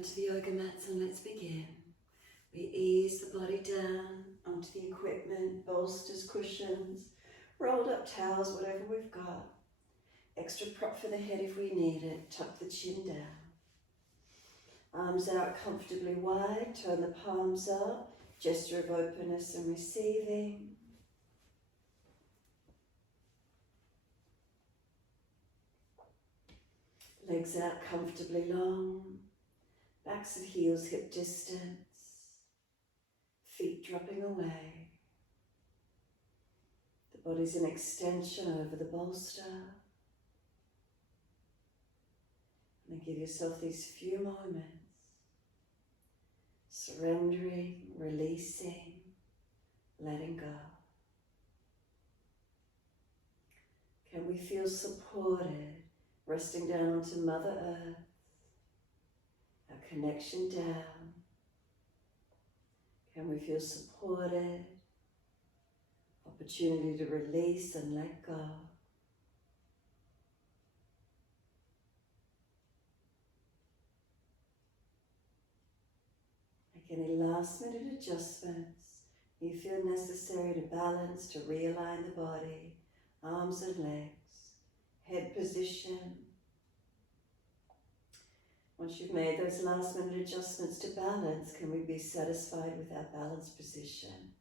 onto the yoga mats and let's begin. We ease the body down onto the equipment, bolsters, cushions, rolled up towels, whatever we've got. Extra prop for the head if we need it. Tuck the chin down. Arms out comfortably wide, turn the palms up. Gesture of openness and receiving. Legs out comfortably long. Backs of heels hip distance. Feet dropping away. The body's an extension over the bolster. And then give yourself these few moments. Surrendering, releasing, letting go. Can we feel supported, resting down onto Mother Earth, our connection down? Can we feel supported, opportunity to release and let go? Any last minute adjustments you feel necessary to balance, to realign the body, arms and legs, head position. Once you've made those last minute adjustments to balance, can we be satisfied with our balanced position?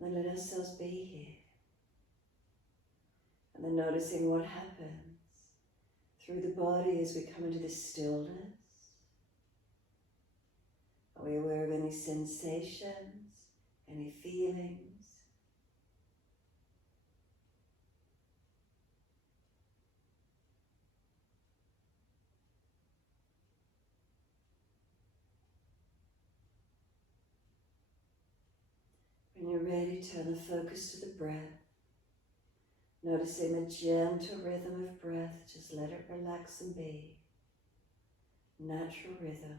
And then let ourselves be here. And then noticing what happens through the body as we come into this stillness. Are we aware of any sensations, any feelings? When you're ready, turn the focus to the breath. Noticing the gentle rhythm of breath, just let it relax and be. Natural rhythm.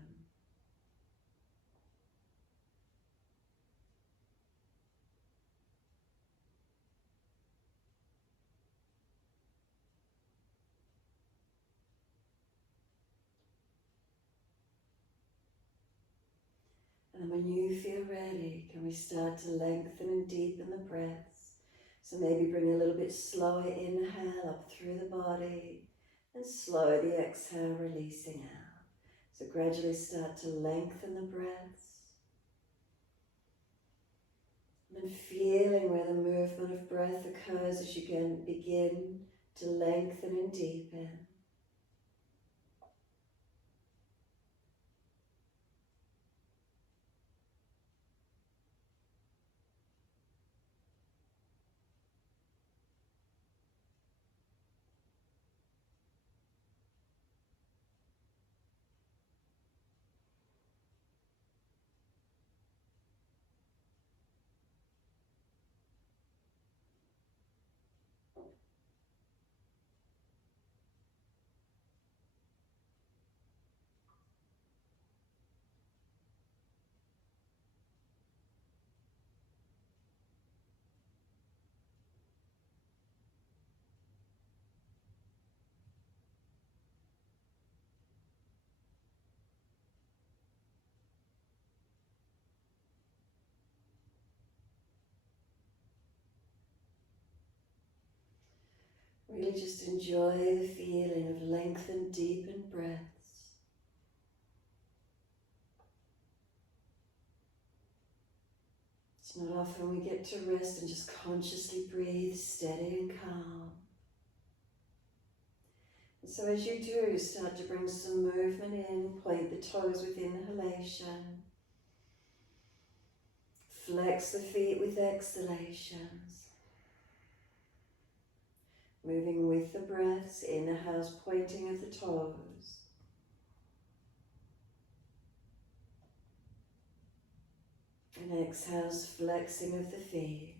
And when you feel ready, can we start to lengthen and deepen the breaths? So maybe bring a little bit slower inhale up through the body and slow the exhale, releasing out. So gradually start to lengthen the breaths. And then feeling where the movement of breath occurs as you can begin to lengthen and deepen. Really just enjoy the feeling of lengthened, deepened breaths. It's not often we get to rest and just consciously breathe steady and calm. And so as you do, start to bring some movement in, point the toes with inhalation. Flex the feet with exhalations. Moving with the breaths, inhales pointing of the toes. And exhales flexing of the feet.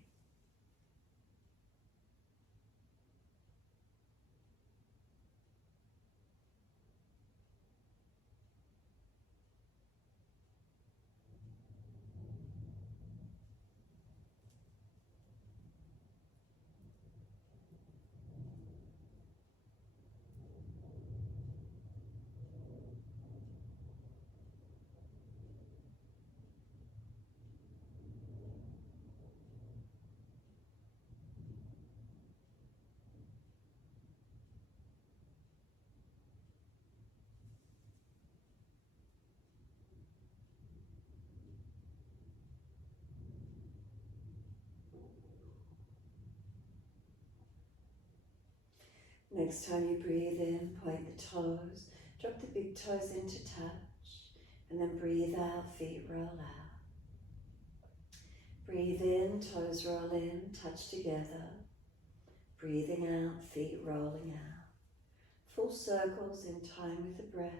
Next time you breathe in, point the toes, drop the big toes into touch, and then breathe out, feet roll out. Breathe in, toes roll in, touch together. Breathing out, feet rolling out. Full circles in time with the breath.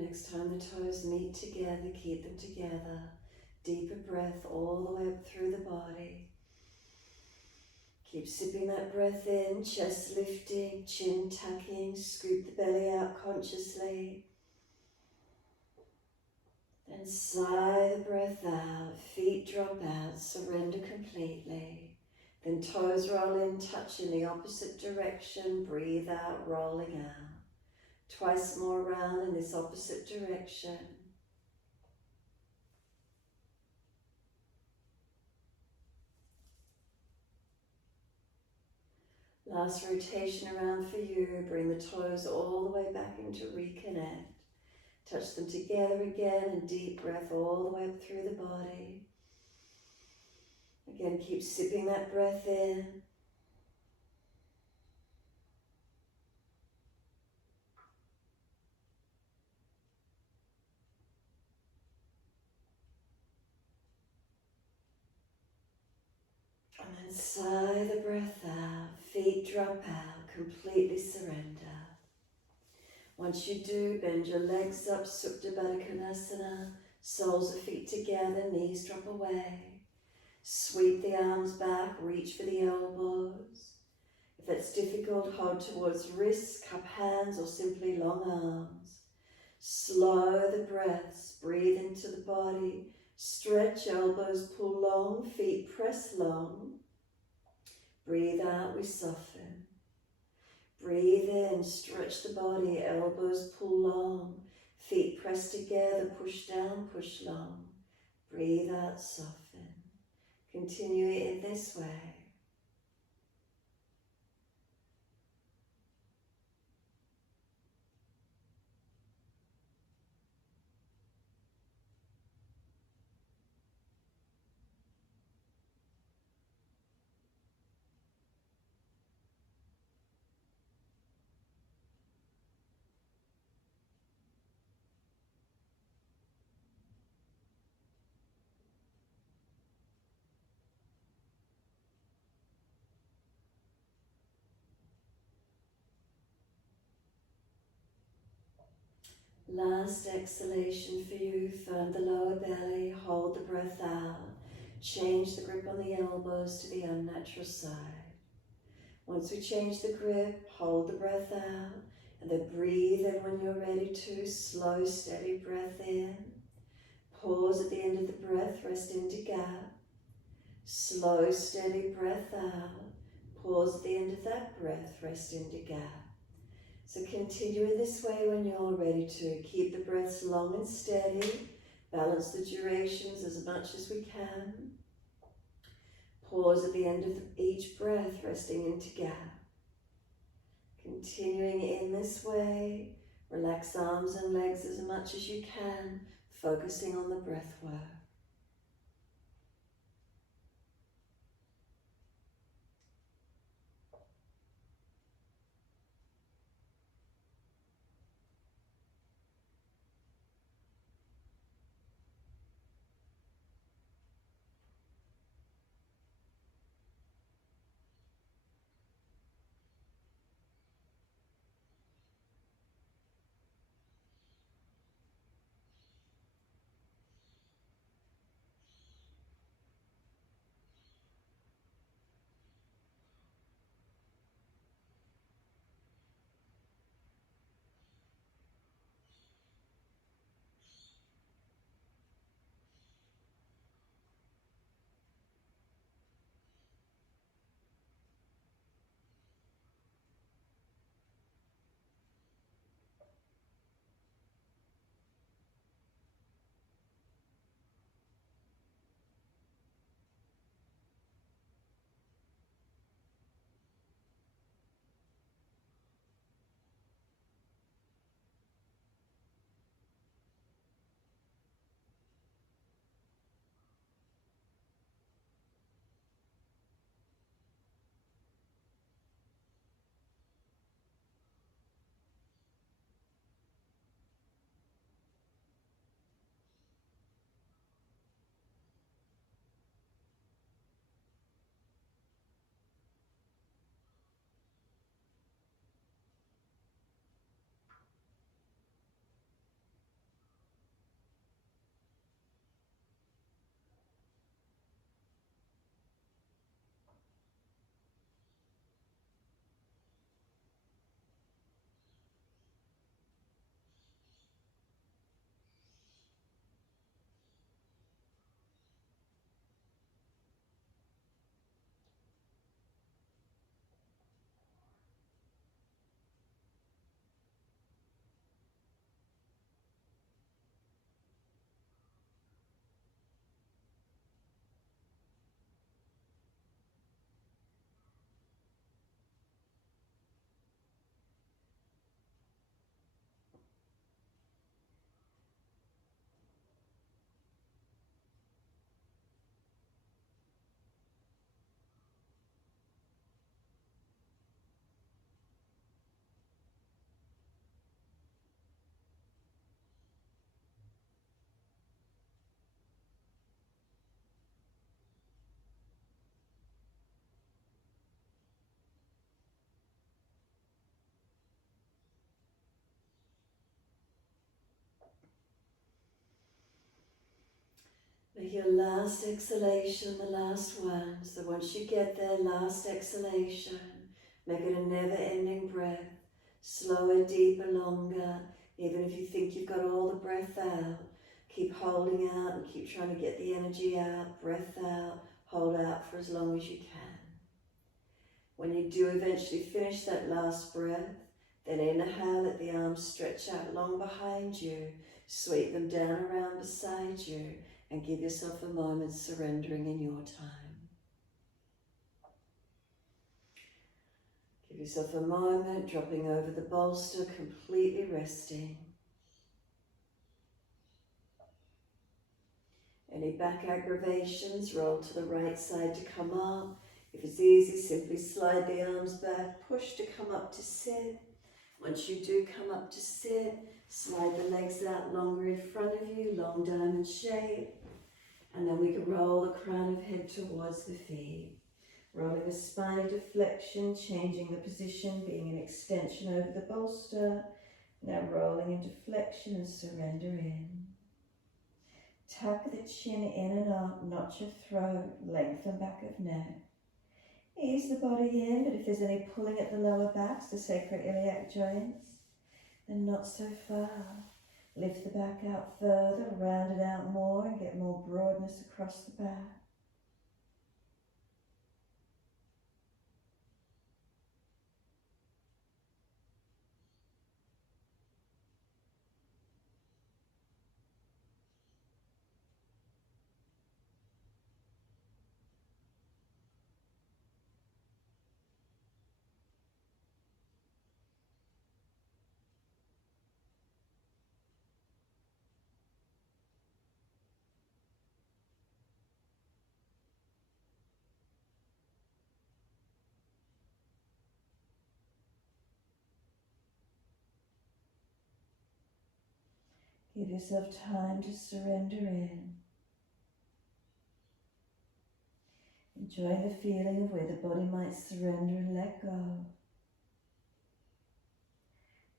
Next time the toes meet together, keep them together. Deeper breath all the way up through the body. Keep sipping that breath in, chest lifting, chin tucking, scoop the belly out consciously. Then sigh the breath out, feet drop out, surrender completely. Then toes roll in, touch in the opposite direction, breathe out, rolling out. Twice more round in this opposite direction. Last rotation around for you. Bring the toes all the way back into reconnect. Touch them together again and deep breath all the way up through the body. Again, keep sipping that breath in. And then sigh the breath out, feet drop out, completely surrender. Once you do, bend your legs up, Supta Banakanasana, soles of feet together, knees drop away. Sweep the arms back, reach for the elbows. If that's difficult, hold towards wrists, cup hands, or simply long arms. Slow the breaths, breathe into the body, stretch, elbows pull long, feet press long. Breathe out, we soften. Breathe in, stretch the body, elbows pull long, feet press together, push down, push long. Breathe out, soften. Continue it in this way. Last exhalation for you, firm the lower belly, hold the breath out, change the grip on the elbows to the unnatural side. Once we change the grip, hold the breath out, and then breathe in when you're ready to, slow, steady breath in. Pause at the end of the breath, rest into gap. Slow, steady breath out. Pause at the end of that breath, rest into gap. So continue in this way when you're ready to. Keep the breaths long and steady. Balance the durations as much as we can. Pause at the end of each breath, resting into gap. Continuing in this way. Relax arms and legs as much as you can, focusing on the breath work. Make your last exhalation the last one. So once you get there, last exhalation, make it a never-ending breath. Slower, deeper, longer. Even if you think you've got all the breath out, keep holding out and keep trying to get the energy out. Breath out, hold out for as long as you can. When you do eventually finish that last breath, then inhale, let the arms stretch out long behind you. Sweep them down around beside you and give yourself a moment surrendering in your time. Give yourself a moment, dropping over the bolster, completely resting. Any back aggravations, roll to the right side to come up. If it's easy, simply slide the arms back, push to come up to sit. Once you do come up to sit, slide the legs out longer in front of you, long diamond shape. And then we can roll the crown of head towards the feet. Rolling a spine deflection, changing the position, being an extension over the bolster. Now rolling into flexion and surrender in. Tuck the chin in and up, notch your throat, lengthen back of neck. Ease the body in, but if there's any pulling at the lower backs, the sacroiliac joints, then not so far. Lift the back out further, round it out more and get more broadness across the back. Give yourself time to surrender in. Enjoy the feeling of where the body might surrender and let go.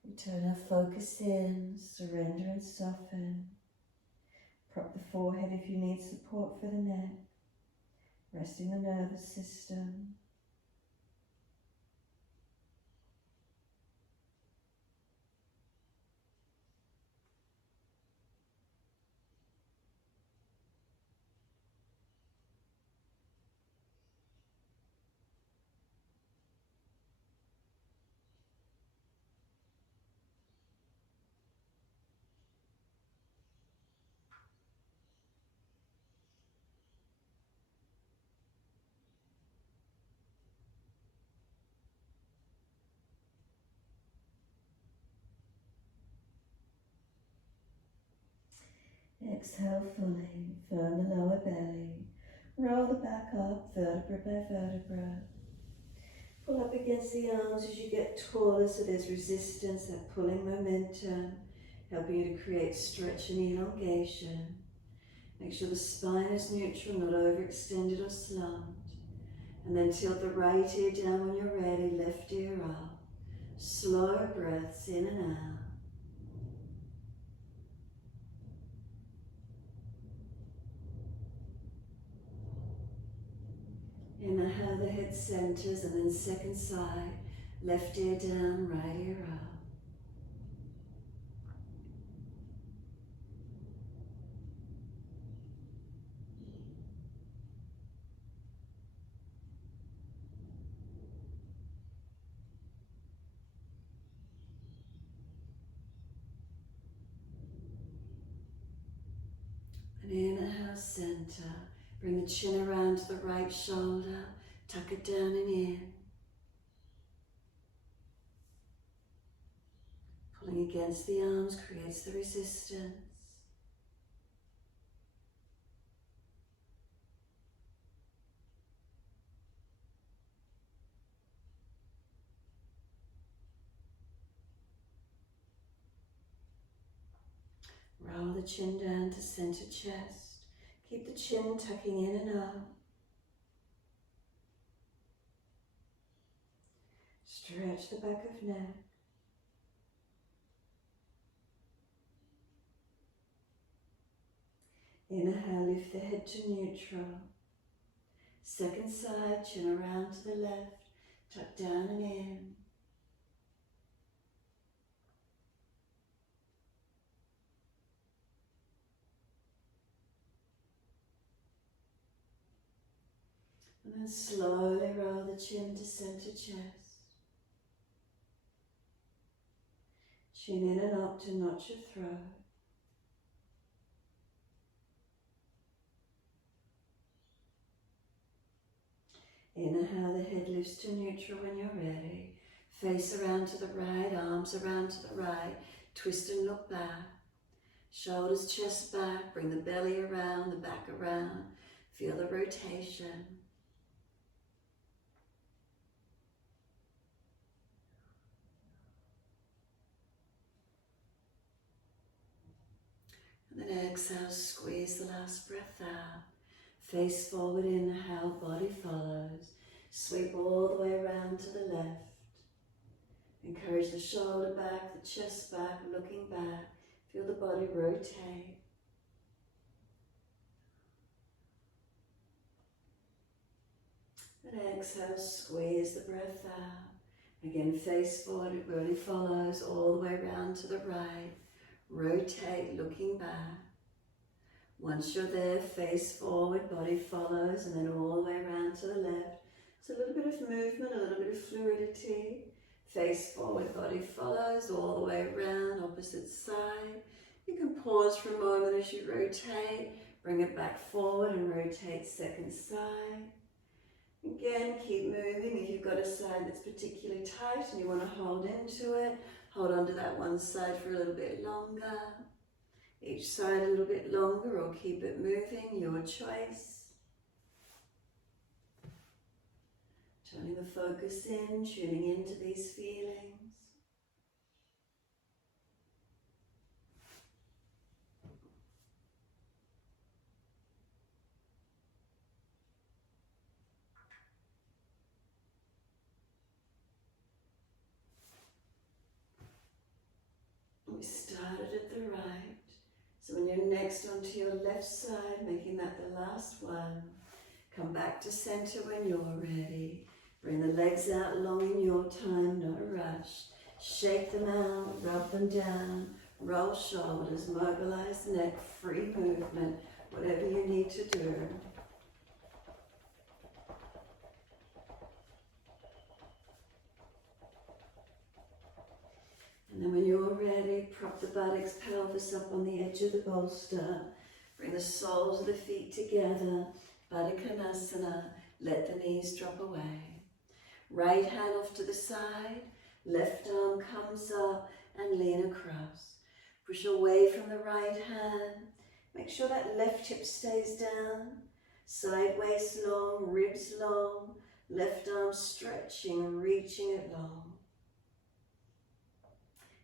Return our focus in, surrender and soften. Prop the forehead if you need support for the neck. Resting the nervous system. Exhale fully, firm the lower belly. Roll the back up, vertebra by vertebra. Pull up against the arms as you get taller so there's resistance, that pulling momentum, helping you to create stretch and elongation. Make sure the spine is neutral, not overextended or slumped. And then tilt the right ear down when you're ready, left ear up. Slow breaths in and out. Inhale, the head centers, and then second side, left ear down, right ear up. And inhale, center. Bring the chin around to the right shoulder, tuck it down and in. Pulling against the arms creates the resistance. Roll the chin down to center chest. Keep the chin tucking in and up. Stretch the back of neck. Inhale, lift the head to neutral. Second side, chin around to the left, tuck down and in. And then slowly roll the chin to center chest. Chin in and up to notch your throat. Inhale, the head lifts to neutral when you're ready. Face around to the right, arms around to the right. Twist and look back. Shoulders, chest back. Bring the belly around, the back around. Feel the rotation. And then exhale, squeeze the last breath out. Face forward, inhale, body follows. Sweep all the way around to the left. Encourage the shoulder back, the chest back, looking back. Feel the body rotate. And exhale, squeeze the breath out. Again, face forward, body follows all the way around to the right. Rotate, looking back. Once you're there, face forward, body follows, and then all the way around to the left. So a little bit of movement, a little bit of fluidity. Face forward, body follows, all the way around, opposite side. You can pause for a moment as you rotate. Bring it back forward and rotate second side. Again, keep moving. If you've got a side that's particularly tight and you want to hold into it, hold on to that one side for a little bit longer. Each side a little bit longer, or keep it moving, your choice. Turning the focus in, tuning into these feelings. We started at the right. So when you're next onto your left side, making that the last one, come back to center when you're ready. Bring the legs out long in your time, not a rush. Shake them out, rub them down, roll shoulders, mobilize neck, free movement, whatever you need to do. And then when you're ready, prop the buttocks, pelvis up on the edge of the bolster. Bring the soles of the feet together, Banakanasana. Let the knees drop away. Right hand off to the side, left arm comes up and lean across. Push away from the right hand. Make sure that left hip stays down. Side waist long, ribs long. Left arm stretching, reaching it long.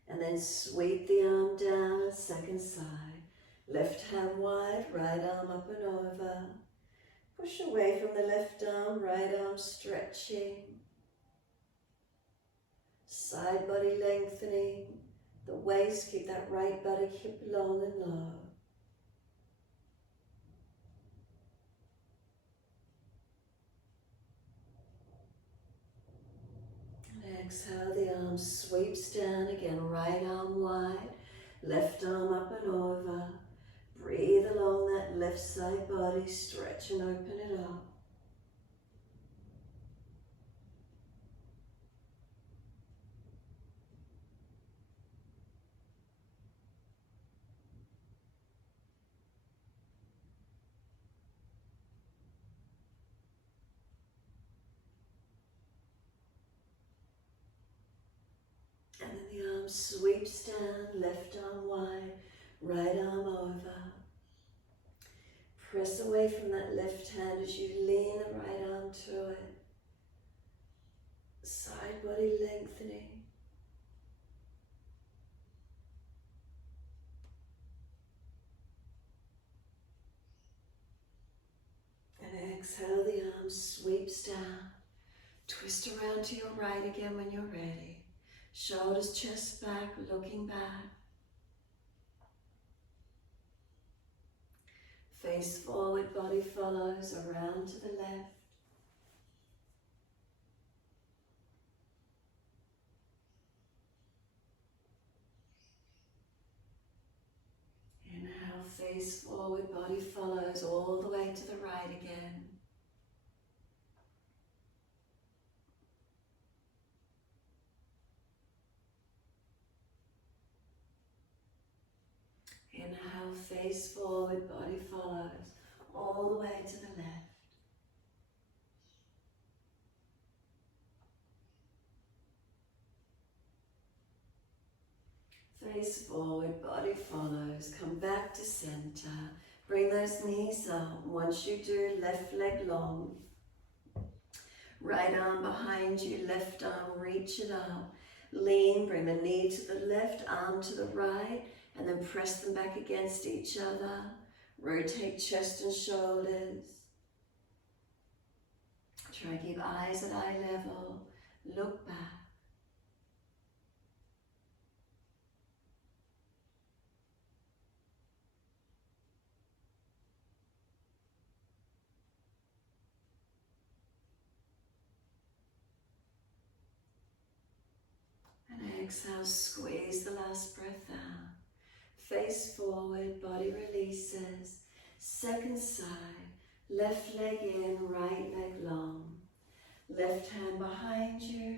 And then sweep the arm down, second side. Left hand wide, right arm up and over. Push away from the left arm, right arm stretching. Side body lengthening. The waist, keep that right buttock hip long and low. And exhale, the arm sweeps down again, right arm wide, left arm up and over. Breathe along that left side body, stretch and open it up. And then the arm sweeps down, left arm wide, right arm over. Press away from that left hand as you lean the right arm to it. Side body lengthening. And exhale, the arm sweeps down. Twist around to your right again when you're ready. Shoulders, chest back, looking back. Face forward, body follows around to the left. Inhale, face forward, body follows all the way to the right again. Inhale, face forward, body follows all the way to the left. Face forward, body follows. Come back to center. Bring those knees up. Once you do, left leg long. Right arm behind you, left arm, reach it up. Lean, bring the knee to the left, arm to the right, and then press them back against each other. Rotate chest and shoulders. Try and keep eyes at eye level. Look back. And exhale, squeeze the last breath out. Face forward, body releases. Second side, left leg in, right leg long. Left hand behind you,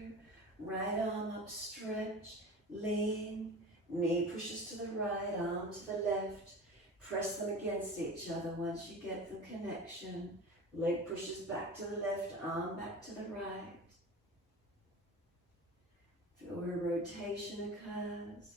right arm up, stretch, lean. Knee pushes to the right, arm to the left. Press them against each other once you get the connection. Leg pushes back to the left, arm back to the right. Feel where rotation occurs.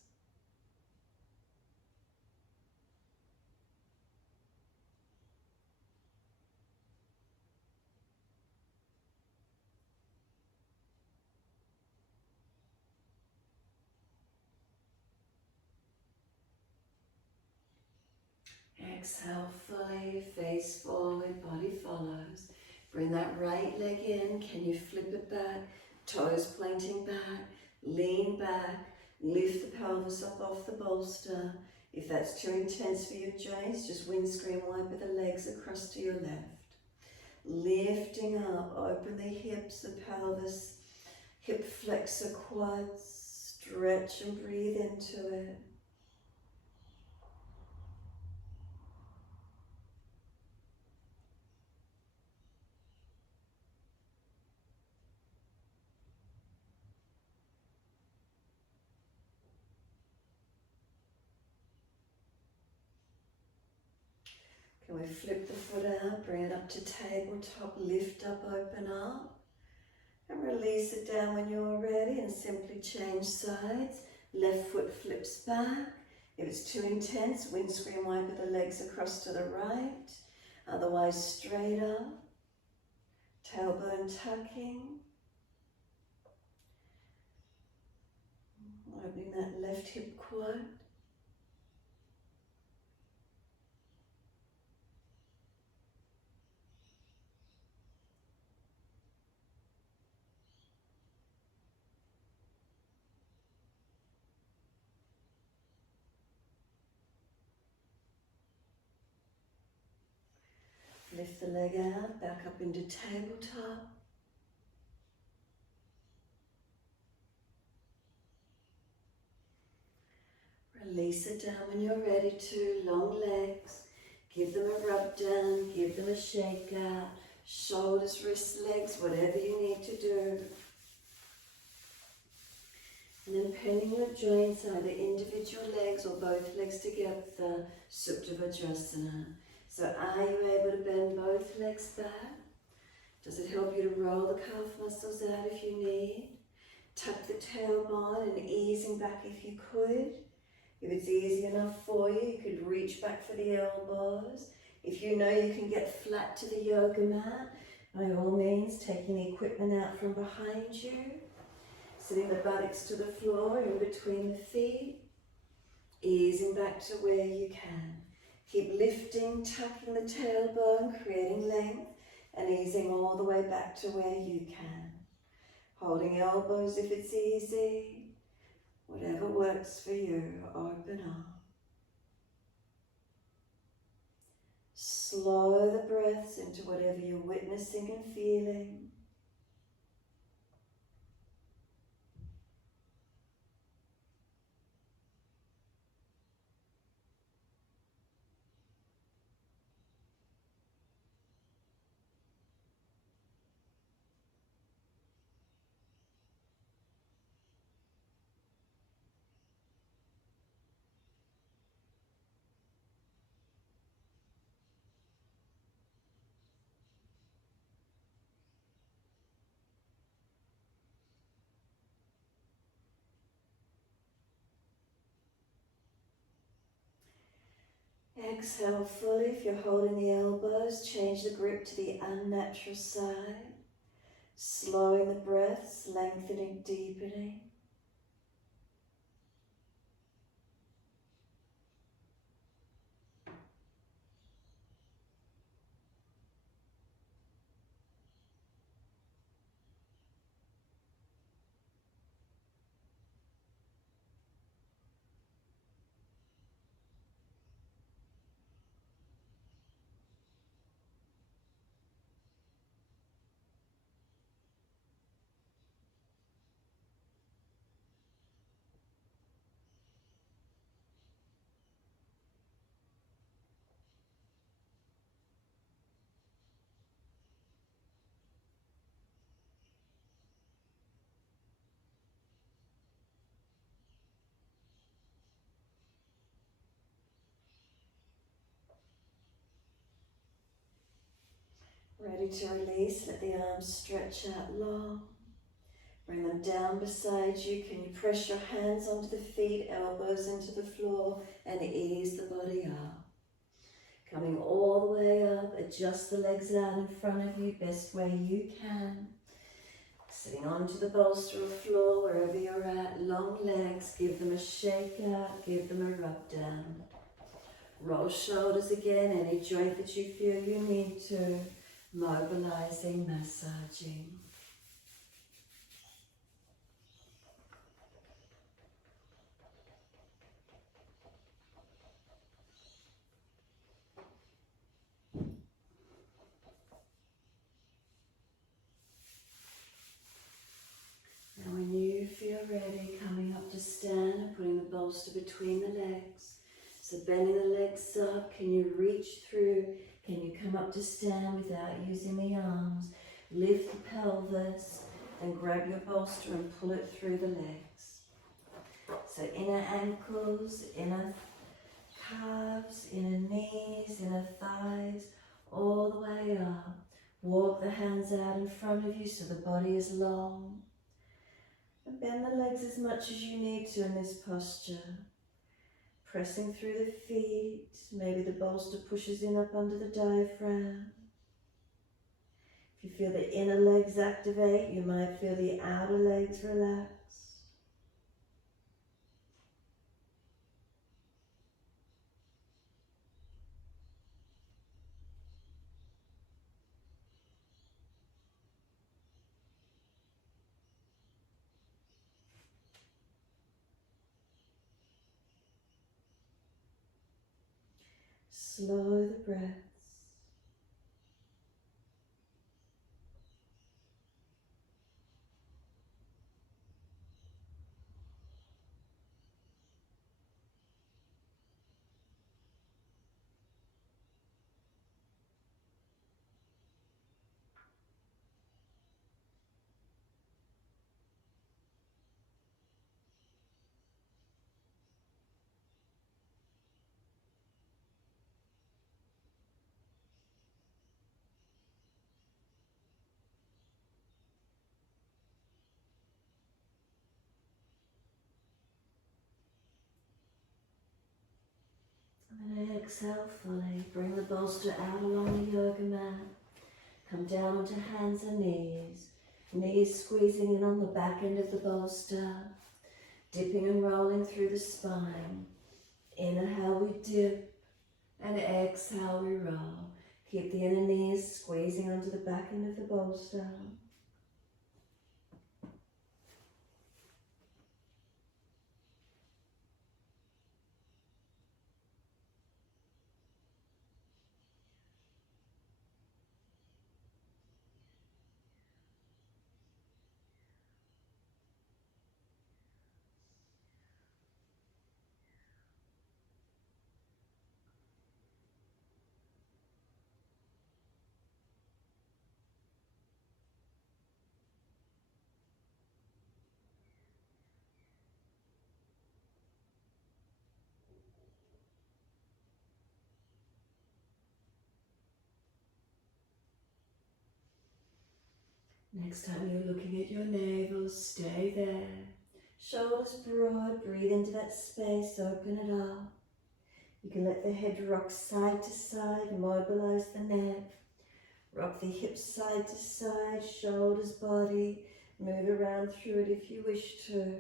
Exhale fully, face forward, body follows. Bring that right leg in. Can you flip it back? Toes pointing back. Lean back. Lift the pelvis up off the bolster. If that's too intense for your joints, just windscreen wiper the legs across to your left. Lifting up, open the hips, the pelvis, hip flexor quads. Stretch and breathe into it. Can we flip the foot out, bring it up to tabletop, lift up, open up, and release it down when you're ready, and simply change sides. Left foot flips back. If it's too intense, windscreen wiper the legs across to the right, otherwise straight up, tailbone tucking, opening that left hip quad. Lift the leg out, back up into tabletop. Release it down when you're ready to. Long legs. Give them a rub down, give them a shake out. Shoulders, wrists, legs, whatever you need to do. And then bending your joints, either individual legs or both legs together, Supta Vajrasana. So are you able to bend both legs back? Does it help you to roll the calf muscles out if you need? Tuck the tailbone and easing back if you could. If it's easy enough for you, you could reach back for the elbows. If you know you can get flat to the yoga mat, by all means, taking the equipment out from behind you. Sitting the buttocks to the floor in between the feet. Easing back to where you can. Keep lifting, tucking the tailbone, creating length, and easing all the way back to where you can. Holding elbows if it's easy. Whatever works for you, open up. Slow the breaths into whatever you're witnessing and feeling. Exhale fully. If you're holding the elbows, change the grip to the unnatural side. Slowing the breaths, lengthening, deepening. Ready to release, let the arms stretch out long. Bring them down beside you. Can you press your hands onto the feet, elbows into the floor, and ease the body up. Coming all the way up, adjust the legs out in front of you, best way you can. Sitting onto the bolster or floor, wherever you're at, long legs, give them a shake out, give them a rub down. Roll shoulders again, any joint that you feel you need to. Mobilizing, massaging. Now when you feel ready, coming up to stand and putting the bolster between the legs. So bending the legs up, can you reach through? Can you come up to stand without using the arms? Lift the pelvis and grab your bolster and pull it through the legs. So inner ankles, inner calves, inner knees, inner thighs, all the way up. Walk the hands out in front of you so the body is long. And bend the legs as much as you need to in this posture. Pressing through the feet, maybe the bolster pushes in up under the diaphragm. If you feel the inner legs activate, you might feel the outer legs relax. Slow the breaths. And then exhale fully. Bring the bolster out along the yoga mat. Come down onto hands and knees. Knees squeezing in on the back end of the bolster. Dipping and rolling through the spine. Inhale, we dip. And exhale, we roll. Keep the inner knees squeezing onto the back end of the bolster. Next time you're looking at your navel, stay there. Shoulders broad, breathe into that space, open it up. You can let the head rock side to side, mobilise the neck. Rock the hips side to side, shoulders, body. Move around through it if you wish to.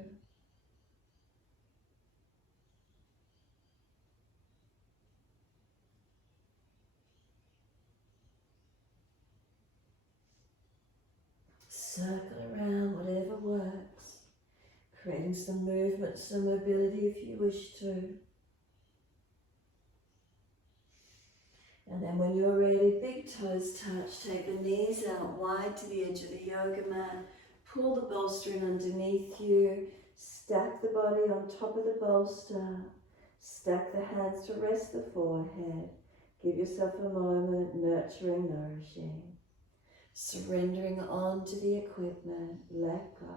Circle around, whatever works. Creating some movement, some mobility if you wish to. And then when you're ready, big toes touch, take the knees out wide to the edge of the yoga mat. Pull the bolster in underneath you. Stack the body on top of the bolster. Stack the hands to rest the forehead. Give yourself a moment, nurturing, nourishing. Surrendering onto the equipment, let go.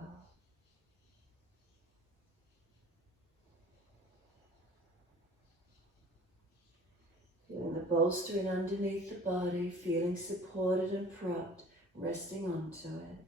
Feeling the bolster in underneath the body, feeling supported and propped, resting onto it.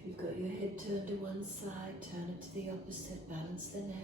If you've got your head turned to one side, turn it to the opposite, balance the neck.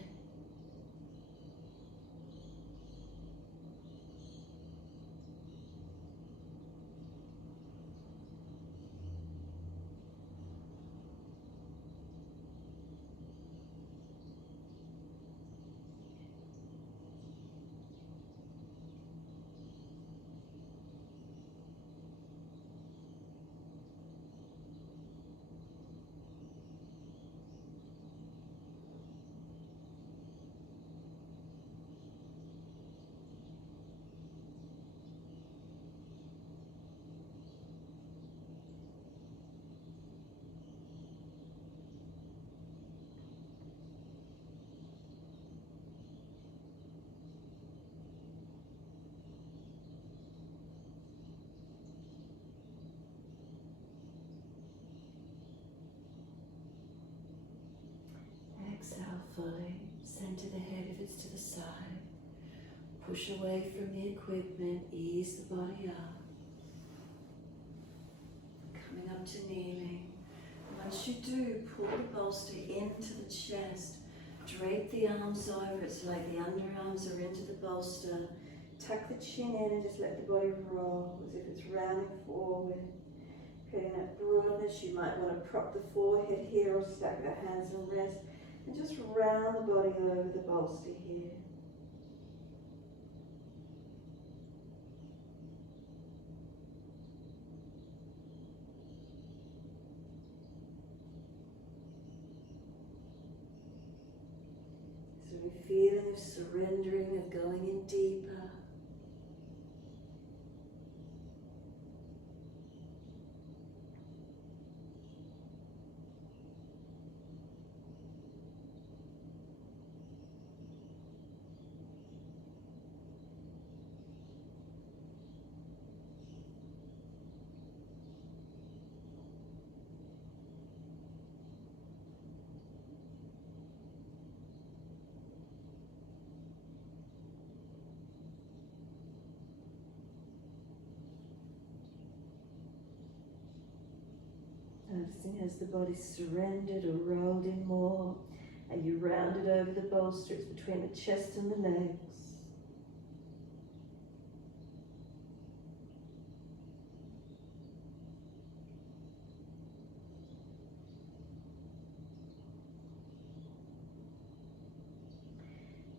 Exhale fully, center the head if it's to the side. Push away from the equipment, ease the body up. Coming up to kneeling. Once you do, pull the bolster into the chest. Drape the arms over it so like the underarms are into the bolster. Tuck the chin in and just let the body roll as if it's rounding forward. Creating that broadness, you might want to prop the forehead here or stack the hands and rest. And just round the body over the bolster here. So a feeling of surrendering, of going in deeper. noticing has the body surrendered or rolled in more, and you round it over the bolster. It's between the chest and the legs.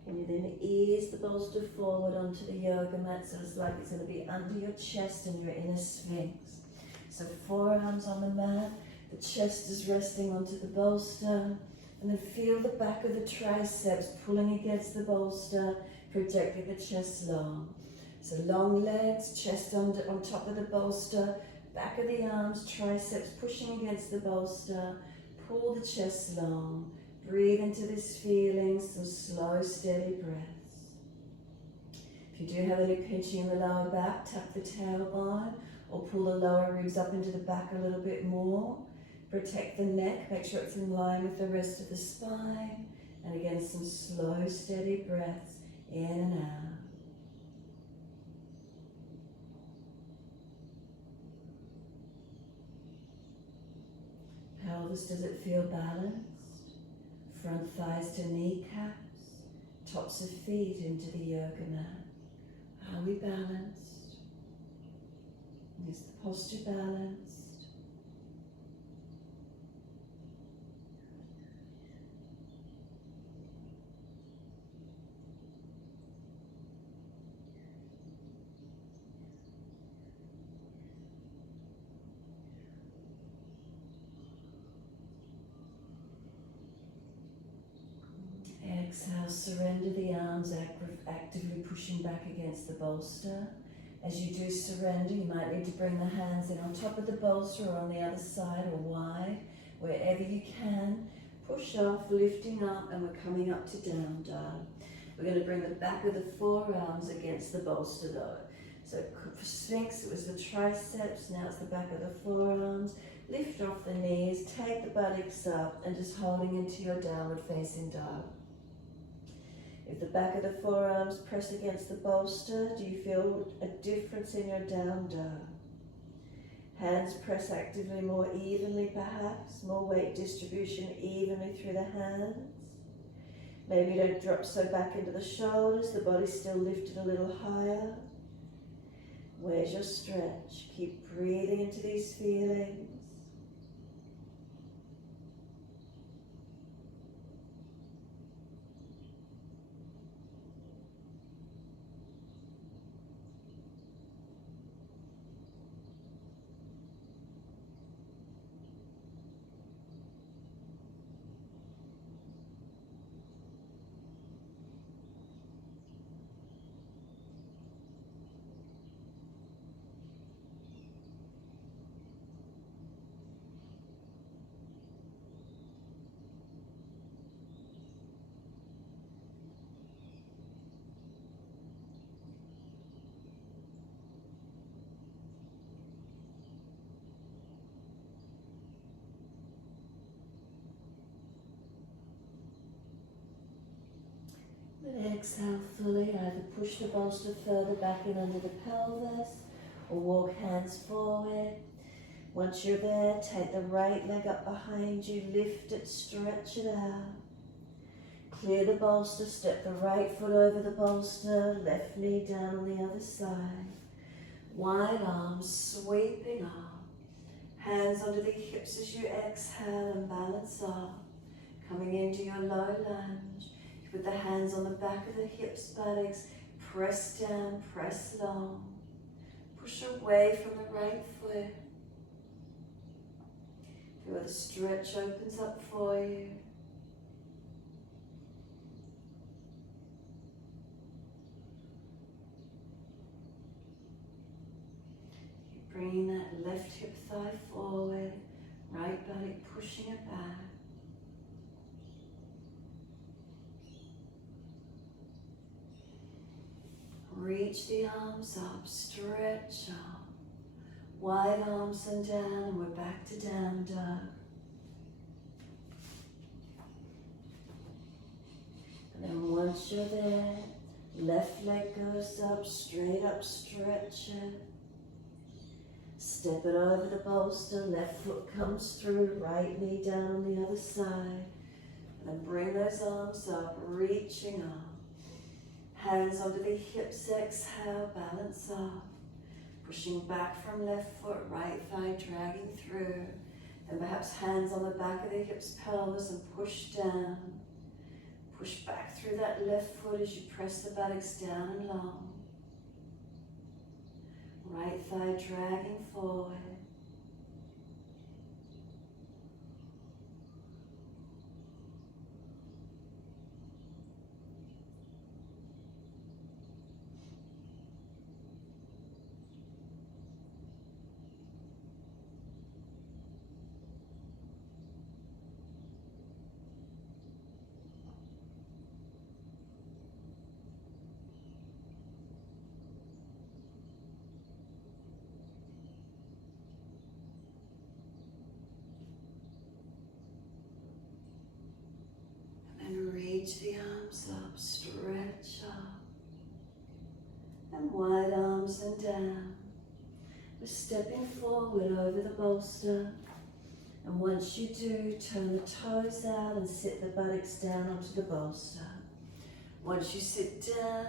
And you then ease the bolster forward onto the yoga mat, so it's like it's going to be under your chest and you're in a sphinx. So forearms on the mat, the chest is resting onto the bolster, and then feel the back of the triceps pulling against the bolster, projecting the chest long. So long legs, chest on top of the bolster, back of the arms, triceps pushing against the bolster, pull the chest long. Breathe into this feeling, some slow, steady breaths. If you do have any pinching in the lower back, tap the tailbone or pull the lower ribs up into the back a little bit more. Protect the neck, make sure it's in line with the rest of the spine. And again, some slow, steady breaths in and out. Pelvis, does it feel balanced? Front thighs to kneecaps, tops of feet into the yoga mat. Are we balanced? Is the posture balanced? Exhale, surrender the arms, actively pushing back against the bolster. As you do surrender, you might need to bring the hands in on top of the bolster or on the other side or wide, wherever you can. Push off, lifting up, and we're coming up to down dog. We're going to bring the back of the forearms against the bolster though. So for Sphinx, it was the triceps, now it's the back of the forearms. Lift off the knees, take the buttocks up, and just holding into your downward facing dog. If the back of the forearms press against the bolster, do you feel a difference in your down dog? Hands press actively more evenly perhaps, more weight distribution evenly through the hands. Maybe you don't drop so back into the shoulders, the body's still lifted a little higher. Where's your stretch? Keep breathing into these feelings. Then exhale fully, either push the bolster further back in under the pelvis or walk hands forward. Once you're there, take the right leg up behind you, lift it, stretch it out. Clear the bolster, step the right foot over the bolster, left knee down on the other side. Wide arms sweeping up, hands under the hips as you exhale and balance up. Coming into your low lunge. With the hands on the back of the hips, buttocks, press down, press long. Push away from the right foot. Feel the stretch opens up for you. Keep bringing that left hip thigh forward, right buttock pushing it back. Reach the arms up, stretch up. Wide arms and down, and we're back to down dog. And then once you're there, left leg goes up, stretch it. Step it over the bolster, left foot comes through, right knee down on the other side. And then bring those arms up, reaching up. Hands onto the hips, exhale, balance off. Pushing back from left foot, right thigh dragging through. And perhaps hands on the back of the hips, pelvis, and push down. Push back through that left foot as you press the buttocks down and long. Right thigh dragging forward. And reach the arms up, stretch up. And wide arms and down. We're stepping forward over the bolster. And once you do, turn the toes out and sit the buttocks down onto the bolster. Once you sit down,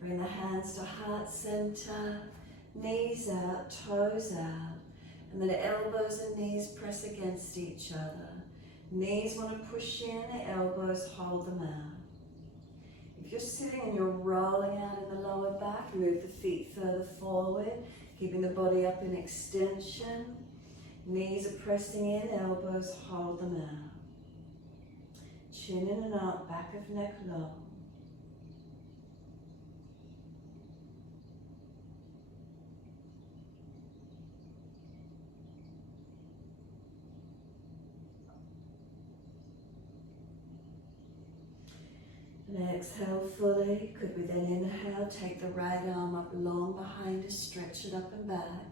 bring the hands to heart center, knees out, toes out. And then elbows and knees press against each other. Knees want to push in, the elbows hold them out. If you're sitting and you're rolling out in the lower back, move the feet further forward, keeping the body up in extension. Knees are pressing in, elbows hold them out. Chin in and up, back of neck low. And exhale fully. Could we then inhale, take the right arm up long behind us, stretch it up and back.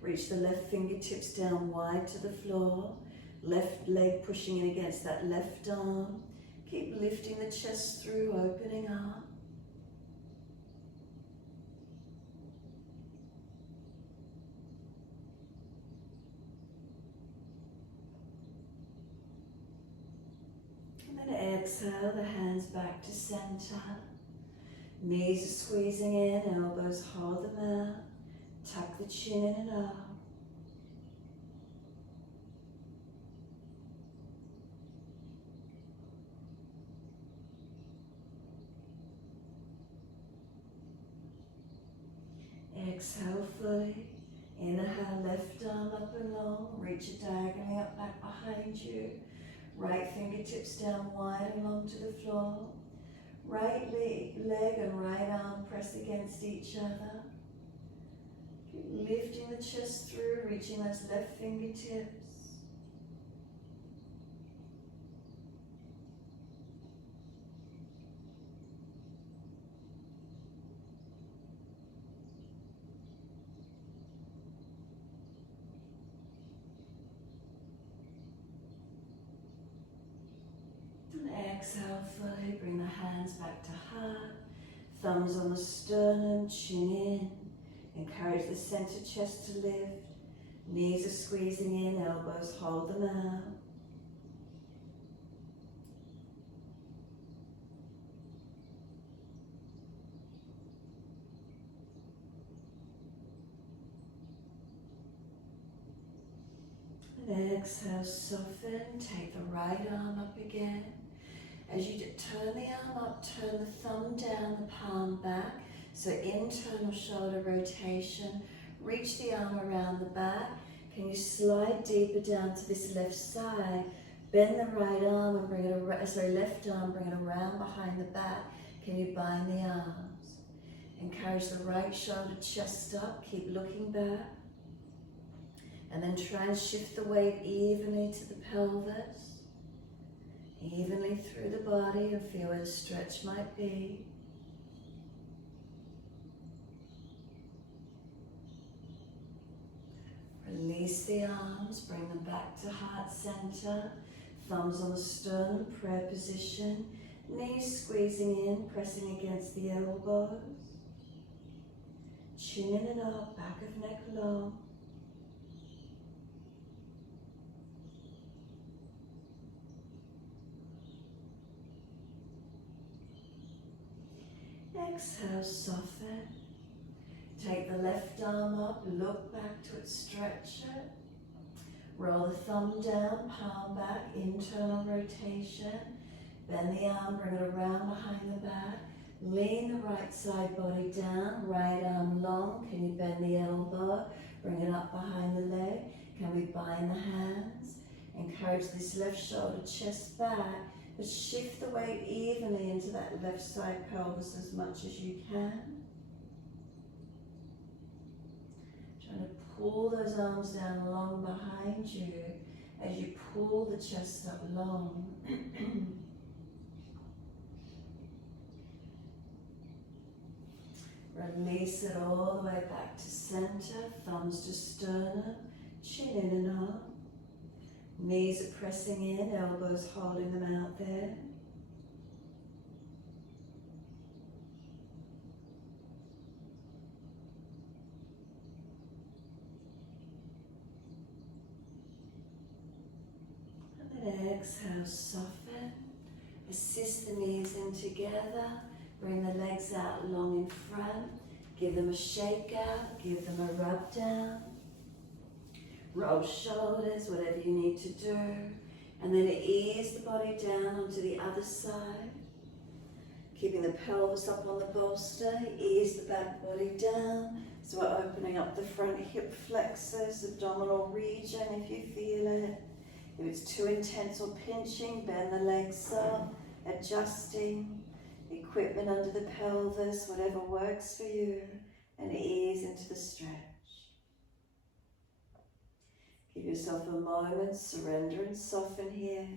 Reach the left fingertips down wide to the floor. Left leg pushing in against that left arm. Keep lifting the chest through, opening up. And then exhale, the hands back to center. Knees are squeezing in, elbows hold them out. Tuck the chin in and up. Exhale fully. Inhale, left arm up and long. Reach it diagonally up back behind you. Right fingertips down wide and long to the floor. Right leg and right arm press against each other. Keep lifting the chest through, reaching those left fingertips. Exhale fully, bring the hands back to heart, thumbs on the sternum, chin in. Encourage the center chest to lift, knees are squeezing in, elbows hold them out. And exhale, soften, take the right arm up again. As you turn the arm up, turn the thumb down, the palm back. So internal shoulder rotation. Reach the arm around the back. Can you slide deeper down to this left side? Bend the right arm and bring it around, left arm, bring it around behind the back. Can you bind the arms? Encourage the right shoulder, chest up, keep looking back. And then try and shift the weight evenly to the pelvis. Evenly through the body and feel where the stretch might be. Release the arms, bring them back to heart center. Thumbs on the sternum, prayer position. Knees squeezing in, pressing against the elbows. Chin in and up, back of neck low. Exhale, soften. Take the left arm up, look back to it, stretch it. Roll the thumb down, palm back, internal rotation. Bend the arm, bring it around behind the back. Lean the right side body down, right arm long. Can you bend the elbow? Bring it up behind the leg. Can we bind the hands? Encourage this left shoulder, chest back, but shift the weight evenly into that left side pelvis as much as you can. Trying to pull those arms down long behind you as you pull the chest up long. Release it all the way back to center, thumbs to sternum, chin in and up. Knees are pressing in, elbows holding them out there. And then exhale, soften. Assist the knees in together. Bring the legs out long in front. Give them a shake out, give them a rub down. Roll shoulders, whatever you need to do. And then ease the body down onto the other side. Keeping the pelvis up on the bolster, ease the back body down. So we're opening up the front hip flexors, abdominal region if you feel it. If it's too intense or pinching, bend the legs up, adjusting. Equipment under the pelvis, whatever works for you, and ease into the stretch. Give yourself a moment, surrender and soften here.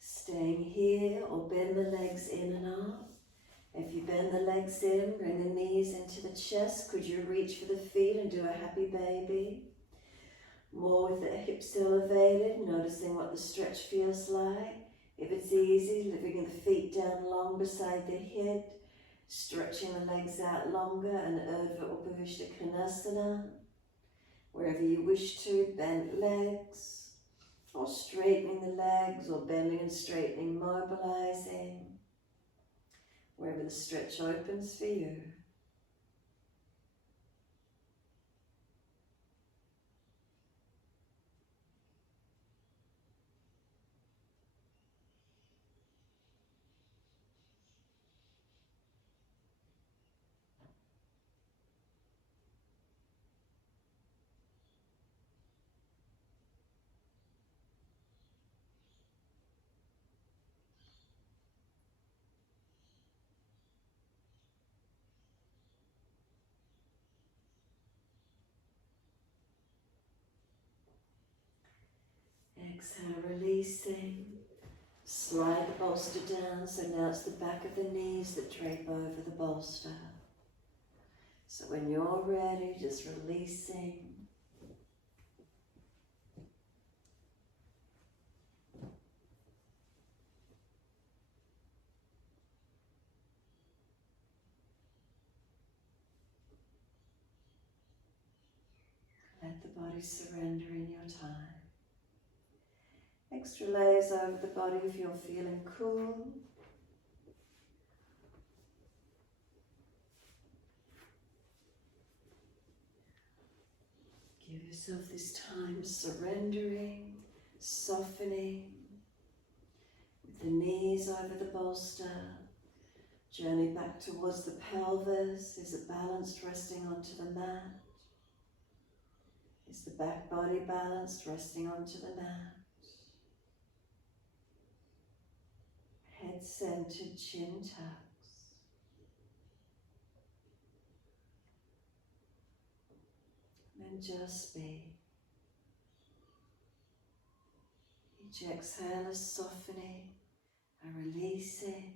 Staying here or bend the legs in and up. If you bend the legs in, bring the knees into the chest. Could you reach for the feet and do a happy baby? More with the hips elevated, noticing what the stretch feels like. If it's easy, lifting the feet down long beside the head, stretching the legs out longer, and Urdhva or Banakanasana. Wherever you wish to, bent legs. Or straightening the legs, or bending and straightening, mobilizing. Wherever the stretch opens for you. Exhale, releasing. Slide the bolster down, so now it's the back of the knees that drape over the bolster. So when you're ready, just releasing. Let the body surrender in your time. Extra layers over the body if you're feeling cool. Give yourself this time surrendering, softening. With the knees over the bolster. Journey back towards the pelvis. Is it balanced, resting onto the mat? Is the back body balanced, resting onto the mat? Head centered, chin tucks. And just be. Each exhale is softening and releasing.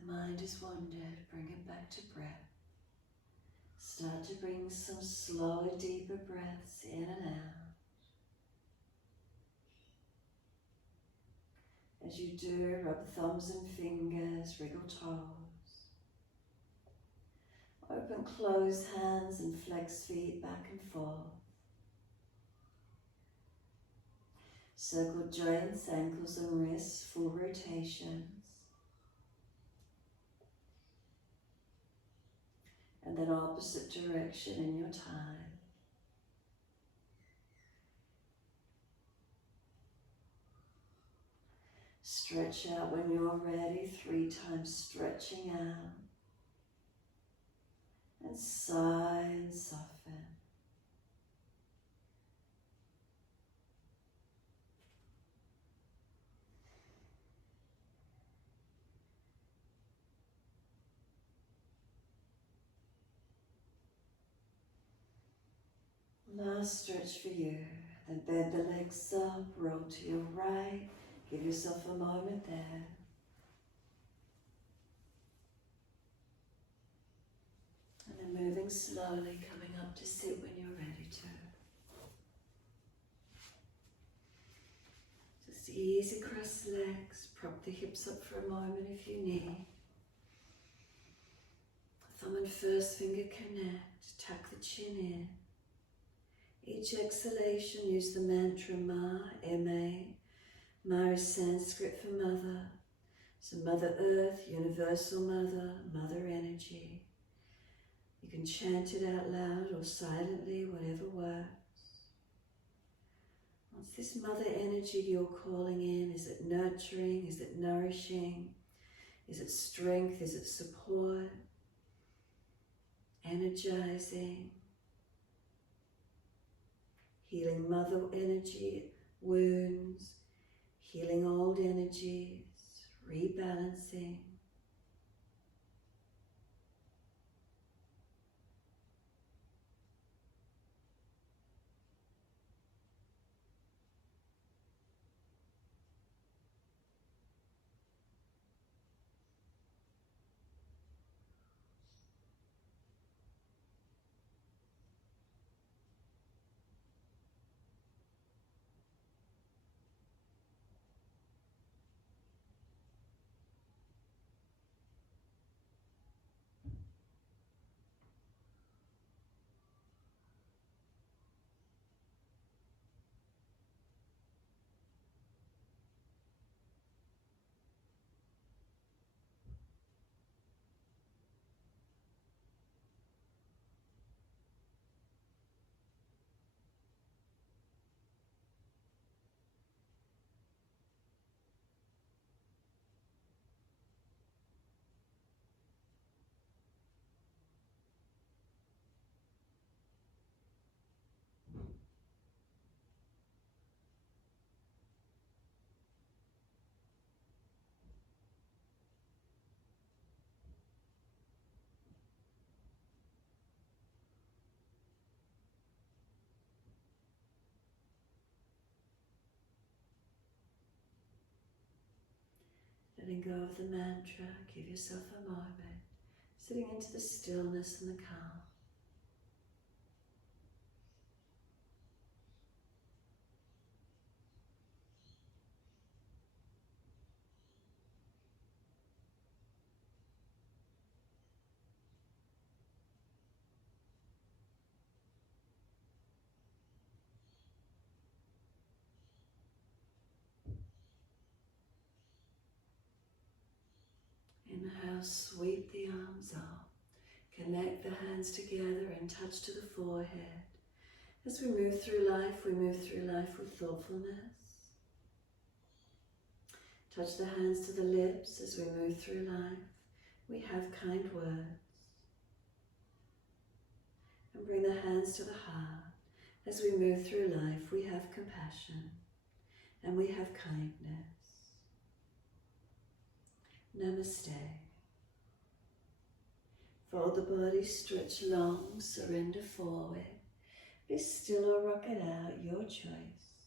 If the mind has wandered, bring it back to breath. Start to bring some slower, deeper breaths in and out. As you do, rub thumbs and fingers, wriggle toes. Open, close hands and flex feet back and forth. Circle joints, ankles and wrists, full rotations. And then opposite direction in your time. Stretch out when you're ready, 3 times stretching out. And sigh and soften. Last stretch for you. Then bend the legs up, roll to your right. Give yourself a moment there. And then moving slowly, coming up to sit when you're ready to. Just easy cross legs, prop the hips up for a moment if you need. Thumb and first finger connect, tuck the chin in. Each exhalation, use the mantra Ma, M-A. Ma is Sanskrit for mother. So Mother Earth, Universal Mother, Mother Energy. You can chant it out loud or silently, whatever works. What's this Mother Energy you're calling in? Is it nurturing? Is it nourishing? Is it strength? Is it support? Energizing? Healing Mother Energy, wounds, healing old energies, rebalancing. letting go of the mantra, give yourself a moment, sitting into the stillness and the calm. Inhale, sweep the arms up. Connect the hands together and touch to the forehead. As we move through life with thoughtfulness. Touch the hands to the lips as we move through life. We have kind words. And bring the hands to the heart. As we move through life, we have compassion and we have kindness. Namaste. Fold the body, stretch long, surrender forward. Be still or rock it out, your choice.